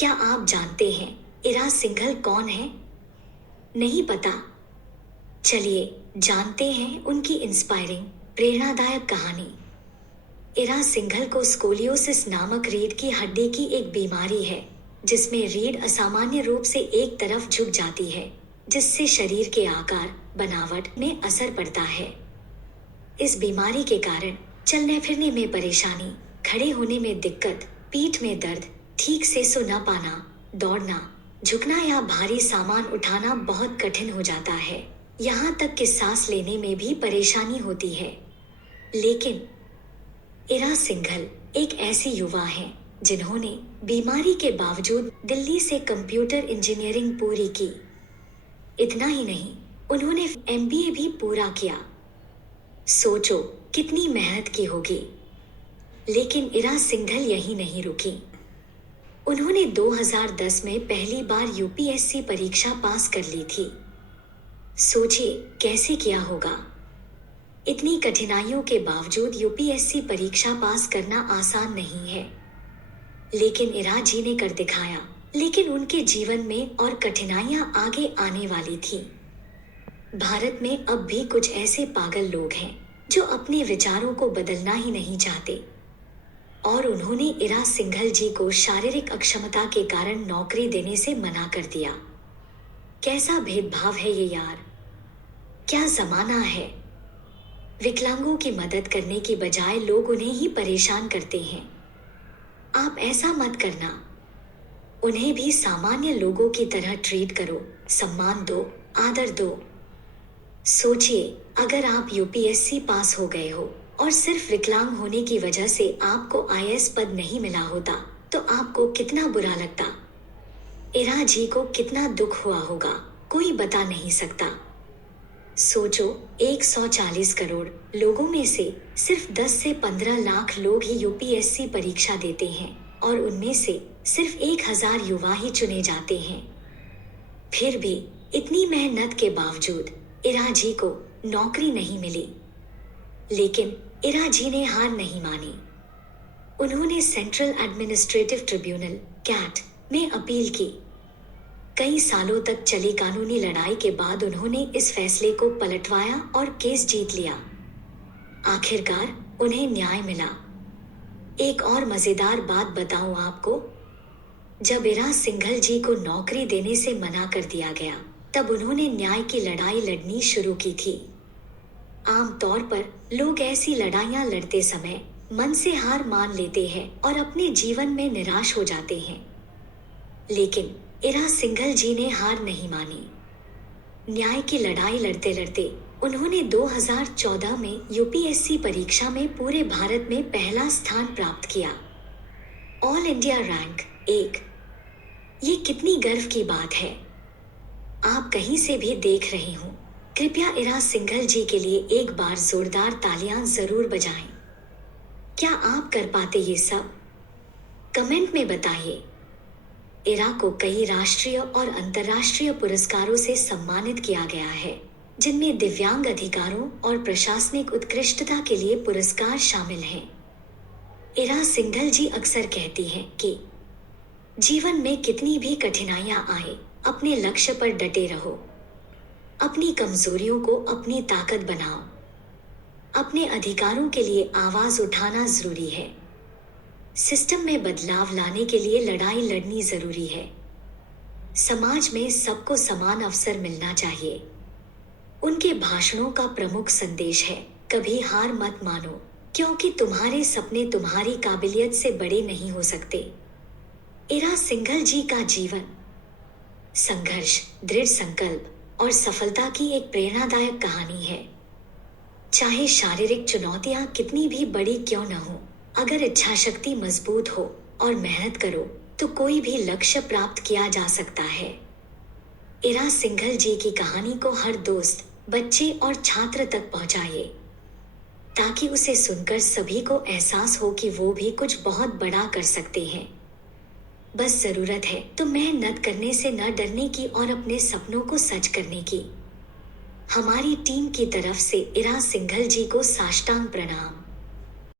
क्या आप जानते हैं इरा सिंघल कौन है? नहीं पता? चलिए जानते हैं उनकी इंस्पायरिंग प्रेरणादायक कहानी। इरा सिंघल को स्कोलियोसिस नामक रीढ़ की हड्डी की एक बीमारी है, जिसमें रीढ़ असामान्य रूप से एक तरफ झुक जाती है, जिससे शरीर के आकार बनावट में असर पड़ता है। इस बीमारी के कारण चलने फिरने में परेशानी, खड़े होने में दिक्कत, पीठ में दर्द, ठीक से सो न पाना, दौड़ना, झुकना या भारी सामान उठाना बहुत कठिन हो जाता है। यहाँ तक कि सांस लेने में भी परेशानी होती है। लेकिन इरा सिंघल एक ऐसी युवा हैं जिन्होंने बीमारी के बावजूद दिल्ली से कंप्यूटर इंजीनियरिंग पूरी की। इतना ही नहीं, उन्होंने MBA भी पूरा किया। सोचो कितनी मेहनत की होगी। लेकिन इरा सिंघल यहीं नहीं रुकी। उन्होंने 2010 में पहली बार UPSC परीक्षा पास कर ली थी। सोचिए कैसे किया होगा। इतनी कठिनाइयों के बावजूद UPSC परीक्षा पास करना आसान नहीं है। लेकिन इरा जी ने कर दिखाया। लेकिन उनके जीवन में और कठिनाइयां आगे आने वाली थी। भारत में अब भी कुछ ऐसे पागल लोग हैं जो अपने विचारों को बदलना ही नहीं चाहते। और उन्होंने इरा सिंघल जी को शारीरिक अक्षमता के कारण नौकरी देने से मना कर दिया। कैसा भेदभाव है ये यार! क्या जमाना है! विकलांगों की मदद करने की बजाय लोग उन्हें ही परेशान करते हैं। आप ऐसा मत करना। उन्हें भी सामान्य लोगों की तरह ट्रीट करो, सम्मान दो, आदर दो। सोचिए अगर आप UPSC पास हो गए हो और सिर्फ विकलांग होने की वजह से आपको IAS पद नहीं मिला होता, तो आपको कितना बुरा लगता। इरा जी को कितना दुख हुआ होगा, कोई बता नहीं सकता। सोचो 140 करोड़ लोगों में से सिर्फ 10 से 15 लाख लोग ही UPSC परीक्षा देते हैं और उनमें से सिर्फ 1000 युवा ही चुने जाते हैं। फिर भी इतनी मेहनत के बावजूद इरा जी को नौकरी नहीं मिली। लेकिन इरा जी ने हार नहीं मानी। उन्होंने सेंट्रल एडमिनिस्ट्रेटिव ट्रिब्यूनल CAT में अपील की। कई सालों तक चली कानूनी लड़ाई के बाद उन्होंने इस फैसले को पलटवाया और केस जीत लिया। आखिरकार उन्हें न्याय मिला। एक और मजेदार बात बताऊं आपको। जब इरा सिंघल जी को नौकरी देने से मना कर दिया गया, तब उन्होंने न्याय की लड़ाई लड़नी शुरू की थी। आमतौर पर लोग ऐसी लड़ाइयां लड़ते समय मन से हार मान लेते हैं और अपने जीवन में निराश हो जाते हैं। लेकिन इरा सिंघल जी ने हार नहीं मानी। न्याय की लड़ाई लड़ते लड़ते उन्होंने 2014 में UPSC परीक्षा में पूरे भारत में पहला स्थान प्राप्त किया। All India rank 1। ये कितनी गर्व की बात है। आप कहीं से भी देख रहे हो, कृपया इरा सिंघल जी के लिए एक बार जोरदार तालियां जरूर बजाएं। क्या आप कर पाते ये सब? कमेंट में बताइए। इरा को कई राष्ट्रीय और अंतर्राष्ट्रीय पुरस्कारों से सम्मानित किया गया है, जिनमें दिव्यांग अधिकारों और प्रशासनिक उत्कृष्टता के लिए पुरस्कार शामिल हैं। इरा सिंघल जी अक्सर कहती हैं कि जीवन में कितनी भी कठिनाइयां आए, अपने लक्ष्य पर डटे रहो। अपनी कमजोरियों को अपनी ताकत बनाओ। अपने अधिकारों के लिए आवाज उठाना जरूरी है। सिस्टम में बदलाव लाने के लिए लड़ाई लड़नी जरूरी है। समाज में सबको समान अवसर मिलना चाहिए। उनके भाषणों का प्रमुख संदेश है, कभी हार मत मानो, क्योंकि तुम्हारे सपने तुम्हारी काबिलियत से बड़े नहीं हो सकते। इरा सिंघल जी का जीवन संघर्ष, दृढ़ संकल्प और सफलता की एक प्रेरणादायक कहानी है। चाहे शारीरिक चुनौतियां कितनी भी बड़ी क्यों न हो, अगर इच्छा शक्ति मजबूत हो और मेहनत करो तो कोई भी लक्ष्य प्राप्त किया जा सकता है। इरा सिंघल जी की कहानी को हर दोस्त, बच्चे और छात्र तक पहुंचाइए, ताकि उसे सुनकर सभी को एहसास हो कि वो भी कुछ बहुत बड़ा कर सकते हैं। बस जरूरत है तो मेहनत करने से न डरने की और अपने सपनों को सच करने की। हमारी टीम की तरफ से इरा सिंघल जी को साष्टांग प्रणाम।